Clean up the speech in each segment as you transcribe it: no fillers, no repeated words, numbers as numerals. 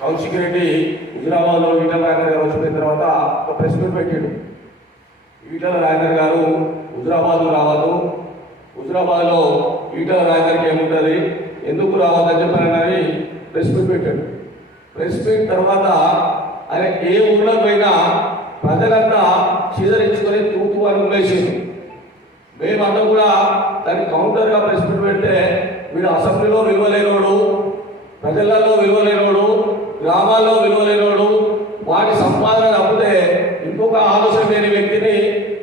కౌశిక్ రెడ్డి హుజరాబాద్లో ఈటల రాజేందర్ గారు వచ్చిన తర్వాత ఒక ప్రెస్ మీట్ పెట్టాడు. ఈటల రాజేందర్ గారు హుజరాబాద్ రావద్దు, హుజరాబాద్లో ఈటల రాజేందర్కి ఏముంటుంది, ఎందుకు రావద్దని చెప్పానని ప్రెస్ మీట్ పెట్టాడు. ప్రెస్ మీట్ తర్వాత ఆయన ఏ ఊళ్ళో పోయినా ప్రజలంతా చీదరించుకొని తూతూ అని ఉండేసింది. మేమంతా కూడా దానికి కౌంటర్గా ప్రెస్ మీట్ పెడితే వీడు అసెంబ్లీలో విలువలేనోడు, ప్రజలలో విలువలేనోడు, గ్రామాల్లో విలువలేనోడు, వాటి సంపాదన తప్పితే ఇంకొక ఆలోచన లేని వ్యక్తిని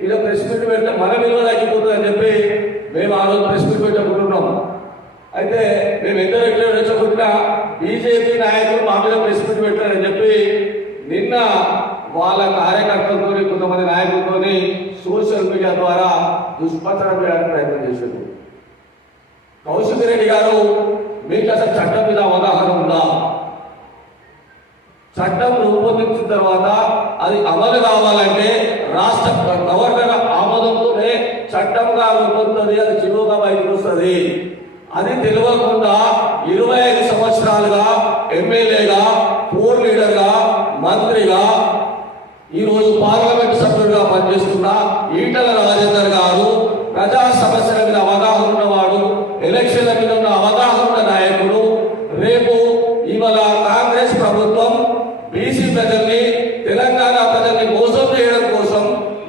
ఇలా ప్రెస్ మీట్ పెడితే మన విలువ తగ్గిపోతుంది అని చెప్పి మేము ఆ రోజు ప్రెస్ మీట్ పెట్టుకుంటున్నాం. అయితే మేము ఎంత రెగ్యులర్ వచ్చుకుంటున్నా బీజేపీ నాయకులు మా మీద ప్రెస్ మీట్ పెట్టారని చెప్పి నిన్న వాళ్ళ కార్యకర్తలతో కొంతమంది నాయకులతో సోషల్ మీడియా ద్వారా దుష్ప్రచారం చేయడానికి ప్రయత్నం చేశారు. కౌశిక్ రెడ్డి గారు, మీకు అసలు చట్టం మీద అవగాహన ఉందా? చట్టం రూపొందించిన తర్వాత అది అమలు కావాలంటే రాష్ట్ర గవర్నర్ ఆమోదంతోనే చట్టంగా రూపొందుతుంది, అది చిరువుగా బయటకు వస్తుంది. అది తెలియకుండా 25 సంవత్సరాలుగా ఎమ్మెల్యేగా, కోర్ లీడర్గా, మంత్రిగా, ఈరోజు పార్లమెంట్ సభ్యుడిగా పనిచేస్తున్న ఈటల రాజేందర్ గారు ప్రజా సమస్యల మీద అవగాహన ఉన్నవాడు, ఎలక్షన్ల మీద ఉన్న అవగాహన ఉన్న నాయకుడు. రేపు ఇవాళ కాంగ్రెస్ ప్రభుత్వం బీసీ ప్రజల్ని, తెలంగాణ ప్రజల్ని మోసం చేయడం కోసం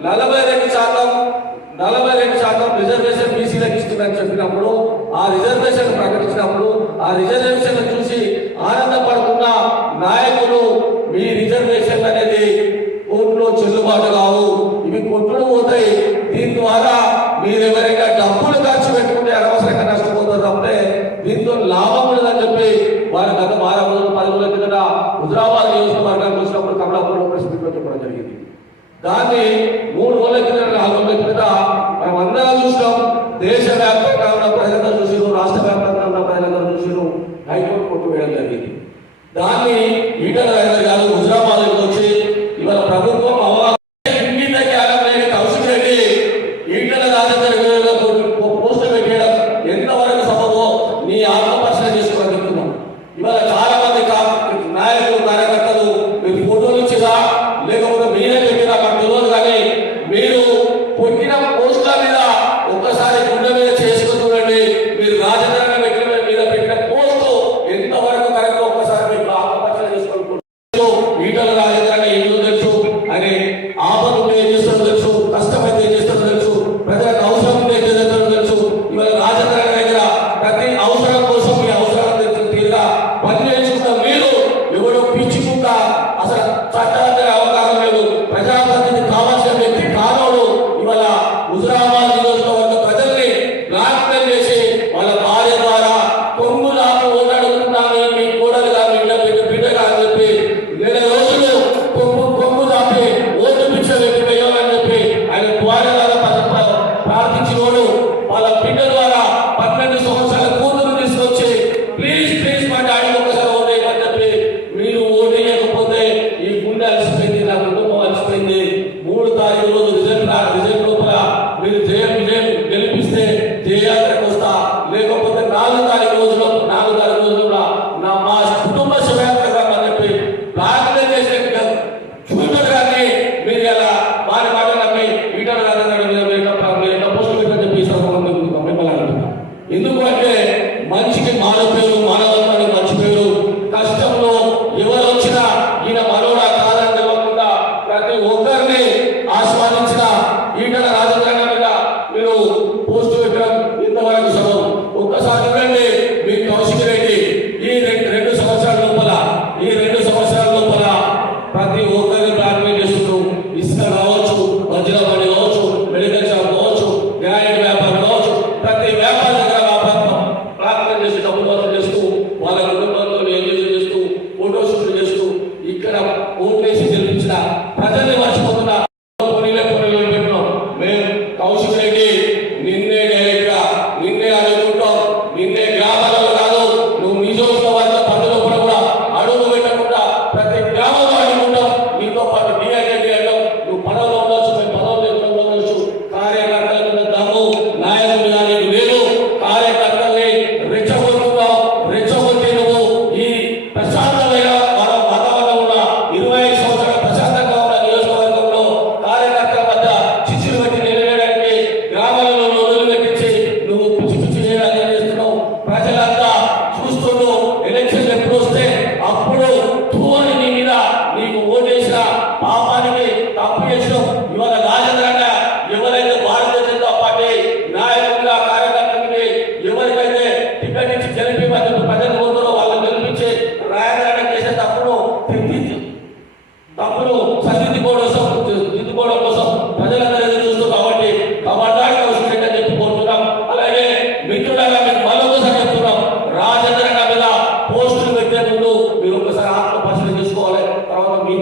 42% రిజర్వేషన్ బీసీలకు ఇస్తుందని చెప్పినప్పుడు, ఆ రిజర్వేషన్ ప్రకటించినప్పుడు ఆ రిజర్వేషన్ చూసి ఆనందపడుతున్న నాయకులు, మీ రిజర్వేషన్ అనేది కోర్టులో చెల్లుబాటు కావు, ఇవి కొట్టుడు పోతాయి, దీని ద్వారా మీరు ఎవరైనా డబ్బులు ఖర్చు పెట్టుకుంటే అనవసరంగా నష్టపోతారు తప్పితే దీంతో లాభం ఉండదని చెప్పి వారు గత 10 రోజుల కిందట హుజరాబాద్ నియోజకవర్గానికి వచ్చినప్పుడు కమలాపూర్లో ప్రెస్ మీట్ పెట్టడం జరిగింది. దాన్ని 3 రోజుల కింద 4 రోజుల కిందట మనం అందరం చూసినాం. దేశవ్యాప్తంగా ఉన్న ప్రజలందరూ చూసిరు, రాష్ట్ర వ్యాప్తంగా ఉన్న ప్రజలందరూ చూసిరు. హైకోర్టు కొట్టు వేయడం జరిగింది. దాన్ని ఈటల రాజేందర్ గారు హుజరాబాద్కి వచ్చి ఇవాళ ప్రభుత్వం కౌశిక్ రెడ్డి ఈటల రాజేందర్ పోస్ట్ పెట్టేయడం ఎంతవరకు సబబో నీ ఆత్మపరిశీలన చేసుకోవాలని చెప్తున్నాం. ఇవాళ చాలా మంది నాయకులు, కార్యకర్తలు మీరు ఫోటోలు ఇచ్చిరా లేకపోతే మీరే పెట్టినా మాకు తెలియదు, కానీ మీరు కొట్టిన పోస్టుల మీద ఒక్కసారి గుండె మీద చేసుకుని చూడండి. మీరు రాజధాని మీద పెట్టిన పోస్టు ఎంతవరకు కరెక్ట్ ఒక్కసారి మీకు ఆత్మపరిశీలన చేసుకోవాలి. ఈటల రాజేందర్ ఎందుకు తెలుసు, అని ఆపద ఏం చేస్తారో తెలుసు, కష్టమైతే ఏం చేస్తారో తెలుసు, ప్రజలకు అవసరం ఉంటే ఏం చేస్తారో తెలుసు. ఇవాళ రాజధాని దగ్గర ప్రతి అవసరం కోసం మీ అవసరం తీరుగా పనిచేసుకున్న మీరు ఎవరో పిచ్చుకుంటా అసలు చట్టాల అవగాహన లేదు, ప్రజాప్రతినిధి కావాల్సిన వ్యక్తి కానోడు ఇవాళ హుజరాబాద్ నియోజకవర్గ ప్రజల్ని బ్లాక్మెయిల్ చేసి వాళ్ళ భార్య ద్వారా కొంగు నాకు ఓటాడుకుంటాను, మీ కోడలు కానీ బిడ్డ కానీ చెప్పి 2 రోజులు తప్పును దిద్దుకోవడం కోసం ప్రజలందరూ ఎదురు చూస్తారు కాబట్టి కమాండానికి అవసరం ఏంటని చెప్పి కోరుతున్నాం. అలాగే మిత్రులారా మీకు మరొకసారి చెప్తున్నాం, రాజేంద్ర మీద పోస్టులు పెట్టే ముందు మీరు ఒకసారి ఆత్మ పరిశీలన చేసుకోవాలి. తర్వాత మీ